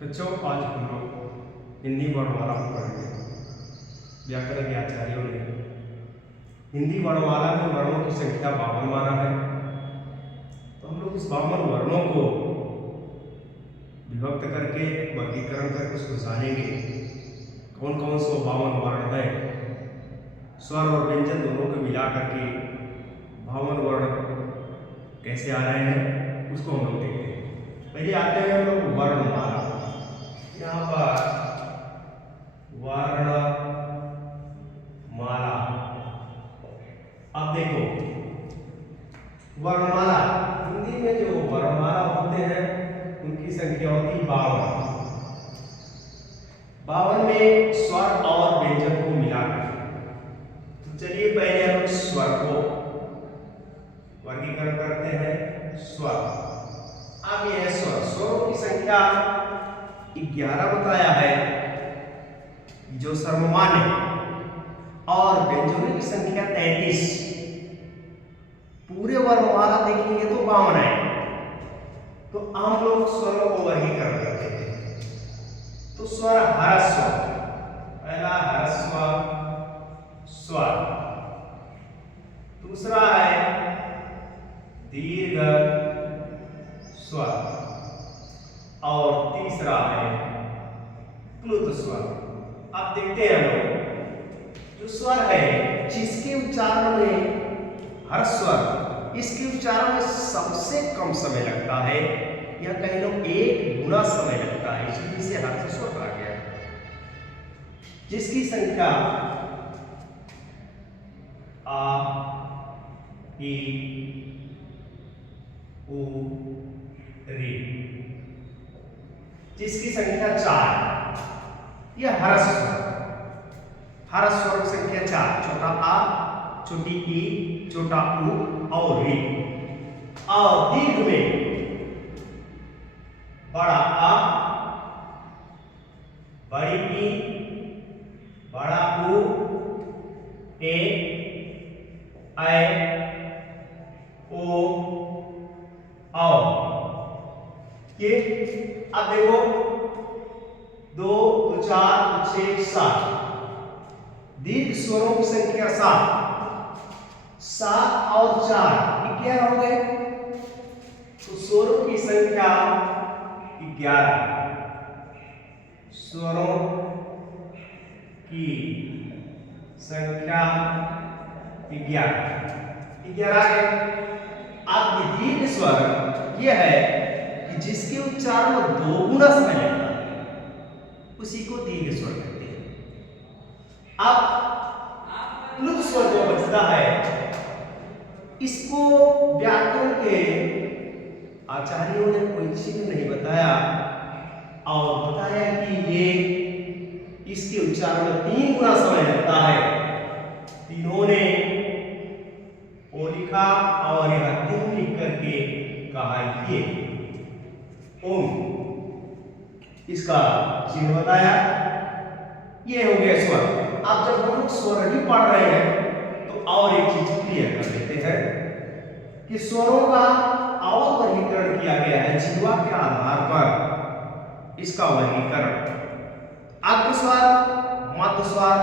बच्चों, आज हम लोग हिंदी वर्णमाला को पढ़ेंगे। व्याकरण के आचार्यों ने हिंदी वर्णमाला में वर्णों की संख्या 52 माना है। तो हम लोग इस 52 वर्णों को विभक्त करके वर्गीकरण करके उसको जानेंगे कौन कौन से 52 वर्ण है। स्वर और व्यंजन दोनों को मिला करके 52 वर्ण कैसे आ रहे हैं उसको हम लोग देखते हैं। पहले आते हैं हम लोग वर्णमाला। यहाँ पर वर्णमाला। अब देखो, वर्णमाला हिंदी में जो वर्णमाला होते हैं उनकी संख्या होती है 52। 52 में स्वर और व्यंजन को मिलाकर। तो चलिए पहले हम स्वर को वर्गीकरण करते हैं। स्वर, अब यह स्वरों की संख्या 11 बताया है जो सर्वमान्य है, और व्यंजनों की संख्या 33। पूरे वर्णमाला देखेंगे तो 52 है। तो हम लोग स्वरों को वर्गीकरण करते हैं। तो स्वर, ह्रस्व, पहला ह्रस्व स्वर, दूसरा है दीर्घ स्वर, और तीसरा है प्लुत स्वर। अब देखते हैं हम लोग जो स्वर है जिसके उच्चारण में ह्रस्व स्वर, इसके उच्चारण में सबसे कम समय लगता है, या कहीं लोग 1 गुना समय लगता है, इसलिए इसे ह्रस्व स्वर कहा गया है। जिसकी संख्या आ, ई, उ, री, जिसकी संख्या 4, यह ह्रस्व स्वर। ह्रस्व स्वर की संख्या 4, छोटा आ, छोटी ई, छोटा उ और री। और दीर्घ में बड़ा आ, बड़ी ई, बड़ा उ, ए, ऐ, ओ, औ। ये अब देखो, 2, 4, 6, 7। दीर्घ स्वरों की संख्या 7। 7 और 4 11 हो गए। तो स्वरों की संख्या 11। स्वरों की संख्या 11 है। अब दीर्घ स्वर यह है कि जिसके उच्चारण में 2 गुना समय लगता है, उसी को दीर्घ स्वर कहते हैं। अब प्लुत स्वर जो बचता है, इसको व्याकरण के आचार्यों ने कोई चिन्ह नहीं बताया, और बताया कि ये इसके उच्चारण में 3 गुना समय लगता है। इन्होंने ओ लिखा और यह 3 लिख करके कहा ये ओम, इसका चिन्ह बताया। ये हो गया स्वर। अब जब हम लोग स्वर ही पढ़ रहे हैं तो और एक चीज क्लियर कर देते हैं कि स्वरों का और वर्गीकरण किया गया है जीवा के आधार पर। इसका वर्गीकरण अग्र स्वर, मध्य स्वर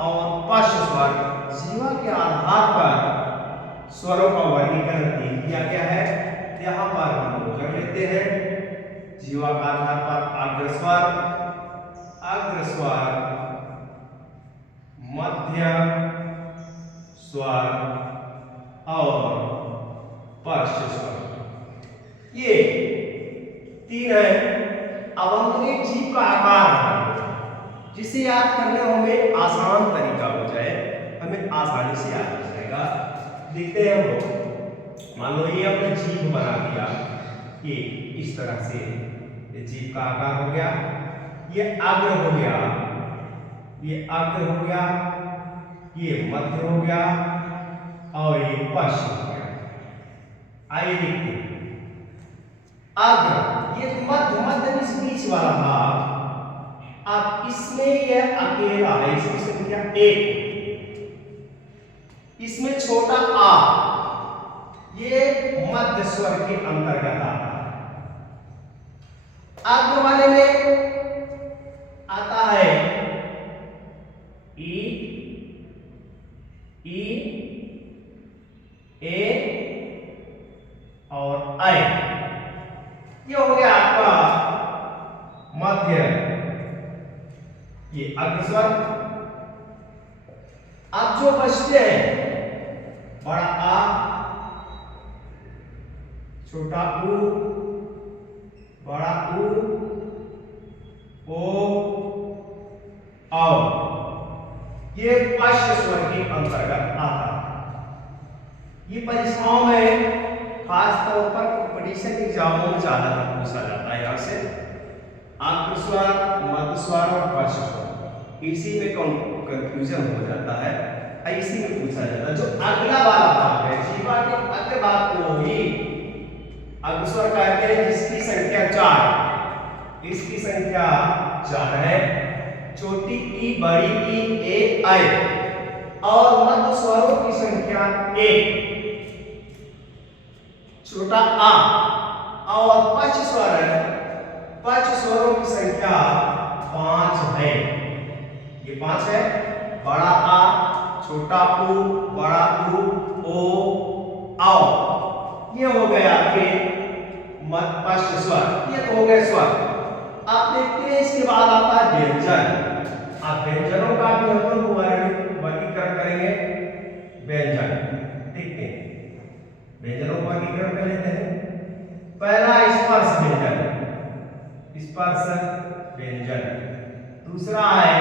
और पश्च स्वर, जीवा के आधार पर स्वरों का वर्गीकरण किया गया है। यहाँ पर हम लोग कर लेते हैं। जीवा का आधार पर अग्र स्वर, मध्य स्वर और पश्च स्वर, ये 3 है। अब हम एक जीव का आकार, जिसे याद करने में हमें आसान तरीका हो जाए, हमें आसानी से याद हो जाएगा। देखते हैं हम लोग। मान लो ये हमने जीभ बना दिया, ये इस तरह से ये जीभ का आकार हो गया। ये अग्र हो गया, ये अग्र हो गया, ये मध्य हो गया और ये पश्च हो गया। आइए देखते हैं। अग्र, ये मध्य बीच वाला भाग, अब इसमें यह अकेला है, इसकी संख्या 1। इसमें छोटा आ, ये मध्य स्वर के अंतर्गत आता है। आगे वाले में आता है ई, ई, ए और आई। ये हो गया आपका मध्य, ये अग्रस्वर। अब जो बचते हैं बड़ा आ, छोटा ऊ, बड़ा ऊ, ओ, औ, ये पश्च स्वर के अंतर्गत आता है। ये परीक्षाओं में खास तौर पर कंपटीशन एग्जामों में ज्यादातर पूछा जाता है। यहाँ से अग्रस्वर, मध्य स्वर और पश्च स्वर, इसी में कंफ्यूजन हो जाता है, इसी में पूछा जाता है। जो अगला वाला भाग है, जीवा के अगले भाग को ही अग्रस्वर कहते हैं, जिसकी संख्या 4, इसकी संख्या 4 है। छोटी ई, बड़ी ई, ए, आई, और मध्य स्वरों की संख्या 1, छोटा आ, और पश्च स्वर है, पश्च स्वरों की संख्या 5 है। ये 5 है, बड़ा आ, छोटा ऊ, बड़ा ऊ, ओ, औ। ये हो गया आपके पश्च स्वर। ये तो हो गए स्वर। आप देखते हैं इसके बाद आता है व्यंजन। आप व्यंजनों का भी हम लोग वर्गीकरण करेंगे। व्यंजन, ठीक है, व्यंजनों का वर्गीकरण कर लेते हैं। पहला स्पर्श व्यंजन, स्पर्श व्यंजन। दूसरा है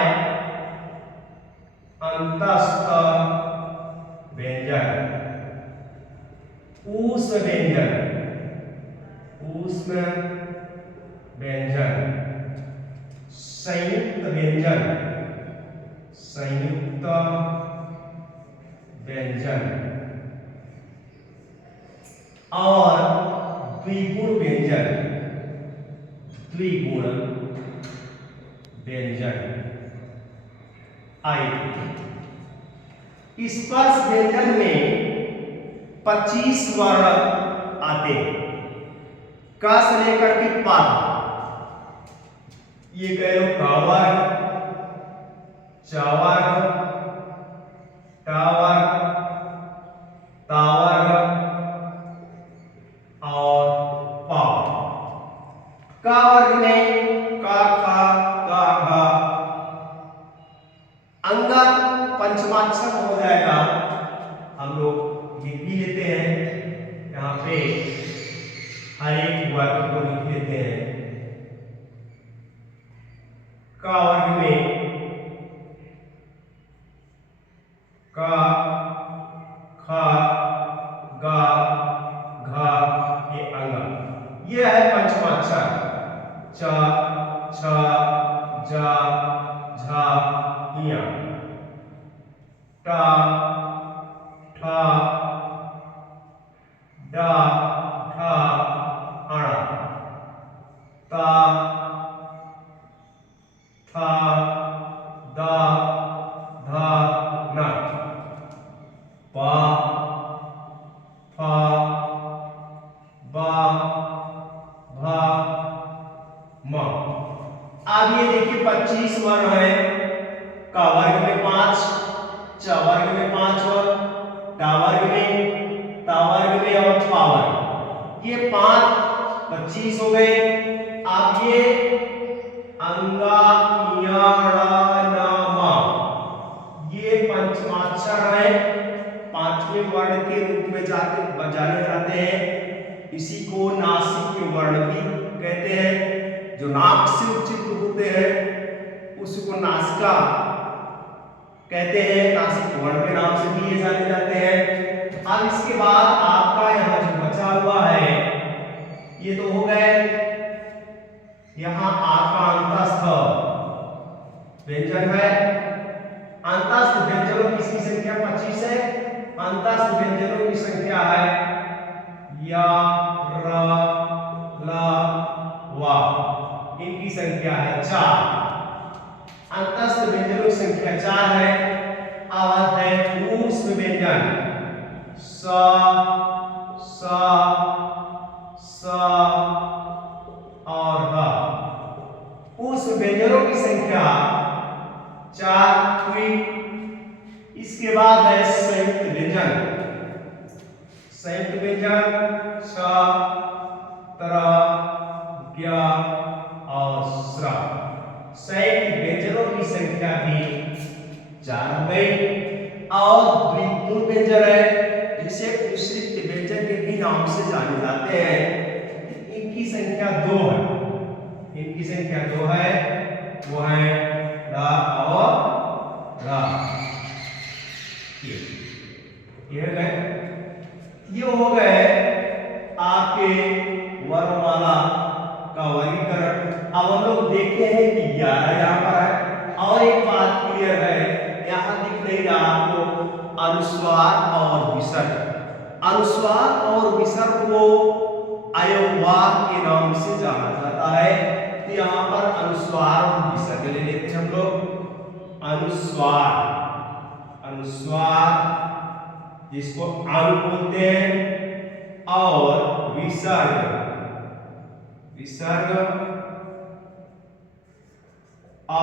अंतस्थ व्यंजन, ऊष्म व्यंजन, ऊष्म व्यंजन। संयुक्त व्यंजन, संयुक्त व्यंजन। और द्विगुण व्यंजन, द्विगुण व्यंजन। स्पर्श व्यंजन में 25 वर्ण आते हैं, क से लेकर के प। ये कह लो का वर्ग, च वर्ग, ट वर्ग, ता वर्ग और प। क वर्ग में क, ख, ग, घ। अंगा पंचमाक्षर हो जाएगा, हम लोग लिख भी लेते हैं। यहाँ पे हर एक वर्ग को लिख लेते हैं। क वर्ग में क, ख, ग, घ, ये अंगा। ये है पंचमाक्षर। च, छ, ज, झ, ञ। ट, ठ, ड, ढ, ण। त, थ, द, ध, न। प, फ, ब, भ, म। अब ये देखिए 25 वर्ण है। क वर्ग में 5, च वर्ग में 5 वर्ण, ट वर्ग में, ता वर्ग में और छ वर्ग। ये 5 25 हो गए। अब ये अंगा, य, ण, न, म, ये पंचमाक्षर है, 5वें वर्ण के रूप में जाने जाते हैं। इसी को नासिक वर्ण भी कहते हैं। जो नाक से उच्चित होते हैं उसको नासिका कहते हैं, नासिक वर्ण के नाम से भी ये जाने जाते हैं। अब इसके बाद आपका यहाँ जो बचा हुआ है, ये तो हो गए। यहाँ आपका अंतस्थ व्यंजन है। अंतस्थ व्यंजनों की संख्या 25 है। अंतस्थ व्यंजनों की संख्या है य, र, ल, व। इनकी संख्या है 4। अंतस्थ व्यंजनों की संख्या 4 है। अब है ऊष्म व्यंजन। स, स, स और ह। उस व्यंजनों की संख्या 4 हुई। इसके बाद है संयुक्त व्यंजन। संयुक्त व्यंजन स, तरह, ज्ञ और स्र। संयुक्त व्यंजनों की संख्या भी 4 हो गई। और द्विगुण व्यंजन है जिसे उपसृत व्यंजन के भी नाम से जाने जाते हैं। इनकी संख्या 2 है। इनकी संख्या 2 है, वो है र और र। ये हो गए आपके वर्णमाला का वर्गीकरण। अब हम लोग देखते हैं कि 11 यहाँ पर है। और एक बात क्लियर है, यहाँ दिख नहीं रहा आपको अनुस्वार और विसर्ग। अनुस्वार और विसर्ग को अयवाक के नाम से जाना जाता है। तो यहाँ पर अनुस्वार और विसर्ग ले लेते हैं हम लोग। अनुस्वार, अनुस्वार जिसको अनु बोलते हैं, और विसर्ग, विसर्ग आ।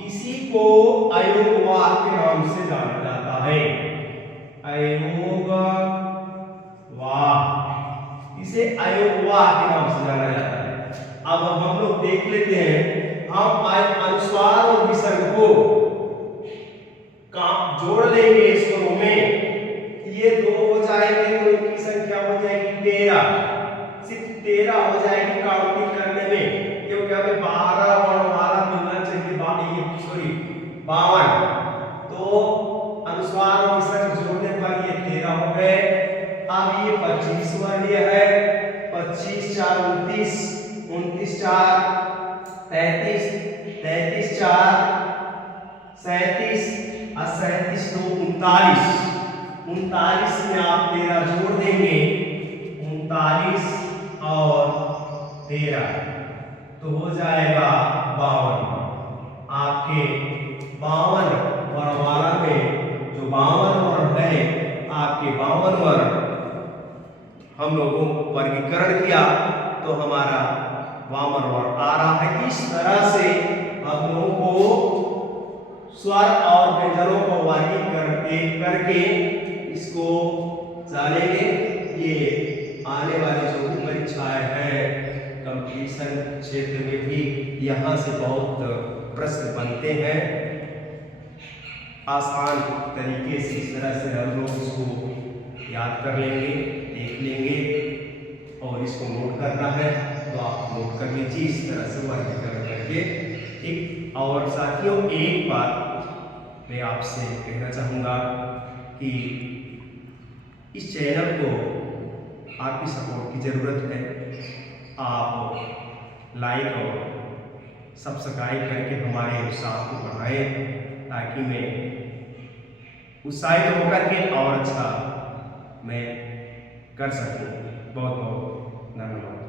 इसी को अयोगवाक के नाम से जाना जाता है। अयोगवाक, इसे अयोगवाक के नाम से जाना जाता है। अब हम लोग देख लेते हैं, हम अनुस्वार और विसर्ग को जोड़ लेंगे स्वरों में। ये 2 हो जाएंगे तो इनकी संख्या हो जाएगी 13। सिर्फ 13 हो जाएगी काउंटिंग करने में, क्योंकि हमें 12 वर्णमाला मिलना चाहिए। 52। तो अनुस्वार और विसर्ग जोड़ने पर ये 13 हो गए। अब ये 25 वर्णीय है। 25 4 29, 29 4 33, 33 4 37 और 37 2 39। 39 में आप 13 जोड़ देंगे, 39 और 13 तो हो जाएगा 52। आपके 52 वर्णमाला में जो 52 वर्ण है, आपके 52 वर्ण हम लोगों वर्गीकरण किया तो हमारा 52 वर्ण आ रहा है। इस तरह से हम लोगों को स्वर और व्यंजनों को वर्गीकरण करके इसको जानेंगे। ये आने वाली जो भी परीक्षाएं हैं कंपटीशन क्षेत्र में भी यहाँ से बहुत प्रश्न बनते हैं। आसान तरीके से इस तरह से हम लोग इसको याद कर लेंगे, देख लेंगे और इसको नोट करना है तो आप नोट कर लीजिए। इस तरह से वर्गीकरण करके एक। और साथियों, एक बात मैं आपसे कहना चाहूँगा कि इस चैनल को आपकी सपोर्ट की ज़रूरत है। आप लाइक और सब्सक्राइब करके हमारे उत्साह को बढ़ाएं, ताकि मैं उत्साहित होकर के और अच्छा मैं कर सकूं। बहुत बहुत धन्यवाद।